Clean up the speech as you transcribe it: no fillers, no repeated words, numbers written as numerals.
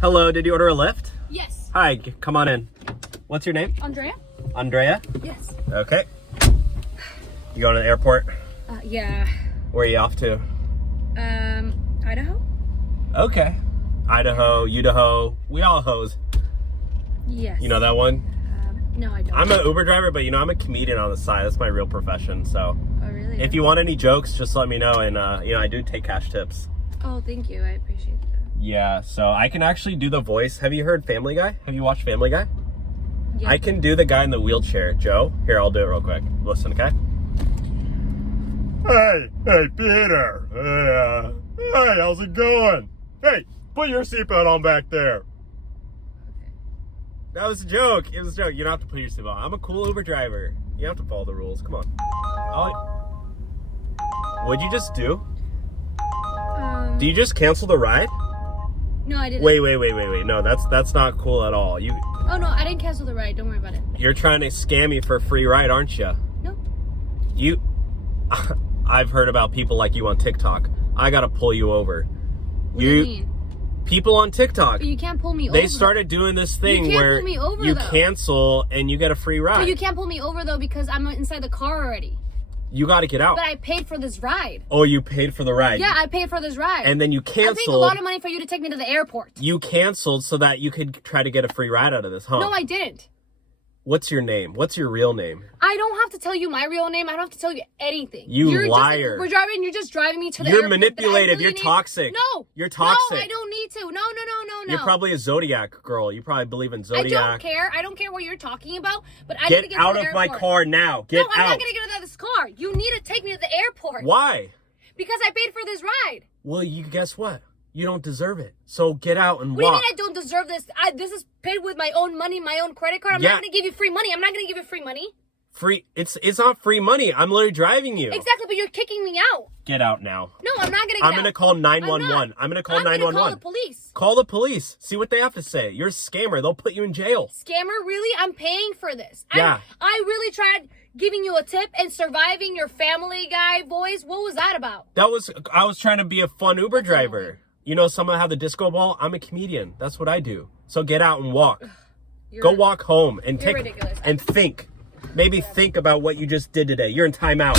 Hello, did you order a Lyft? Yes. Hi, come on in. What's your name? Andrea? Andrea? Yes. Okay. You going to the airport? Yeah. Where are you off to? Idaho? Okay. Idaho, Idaho, we all hoes. Yes. You know that one? No, I don't. I'm an Uber driver, but I'm a comedian on the side. That's my real profession, so. Oh, really? If you want any jokes, just let me know, and I do take cash tips. Oh, thank you. I appreciate that. Yeah, so I can actually do the voice. Have you heard Family Guy? Have you watched Family Guy? Yeah. I can do the guy in the wheelchair. Joe, here, I'll do it real quick. Listen, okay? Hey, Peter. Hey, how's it going? Hey, put your seatbelt on back there. Okay. That was a joke. It was a joke. You don't have to put your seatbelt on. I'm a cool Uber driver. You don't have to follow the rules. Come on. What'd you just do? Do you just cancel the ride? No, I didn't. Wait. No, that's not cool at all. Oh, no, I didn't cancel the ride. Don't worry about it. You're trying to scam me for a free ride, aren't you? No. I've heard about people like you on TikTok. I gotta pull you over. What do you mean? People on TikTok. But you can't pull me over. They started doing this thing where pull me over, you though. cancel and you get a free ride. But you can't pull me over, though, because I'm inside the car already. You gotta get out. But I paid for this ride. Oh, you paid for the ride? Yeah, I paid for this ride. And then you canceled. I'm paying a lot of money for you to take me to the airport. You canceled so that you could try to get a free ride out of this, huh? No, I didn't. What's your name? What's your real name? I don't have to tell you my real name. I don't have to tell you anything. You're liar. We're driving. You're just driving me to the You're airport. manipulative. You're toxic. No. You're toxic. No, I don't need to. No. You're probably a Zodiac girl. You probably believe in Zodiac. I don't care. I don't care what you're talking about. But I need to Get get out to the of my airport. car now. Get I'm out. not gonna get out of this car. You need to take me to the airport. Why? Because I paid for this ride. Well, you guess what? You don't deserve it. So get out and What do you walk. mean I don't deserve this? This is paid with my own money, my own credit card. I'm not gonna give you free money. I'm not gonna give you free money. Free? It's not free money. I'm literally driving you. Exactly, but you're kicking me out. Get out now. No, I'm not gonna get out. I'm gonna call 911. I'm gonna call 911. I'm gonna call the police. Call the police. See what they have to say. You're a scammer. They'll put you in jail. Scammer? Really? I'm paying for this. Yeah. I really tried giving you a tip and surviving your Family Guy voice. What was that about? I was trying to be a fun Uber driver. You know, someone have the disco ball. I'm a comedian. That's what I do. So get out and walk. Go walk home and You're ridiculous. and think. Maybe think about what you just did today. You're in timeout.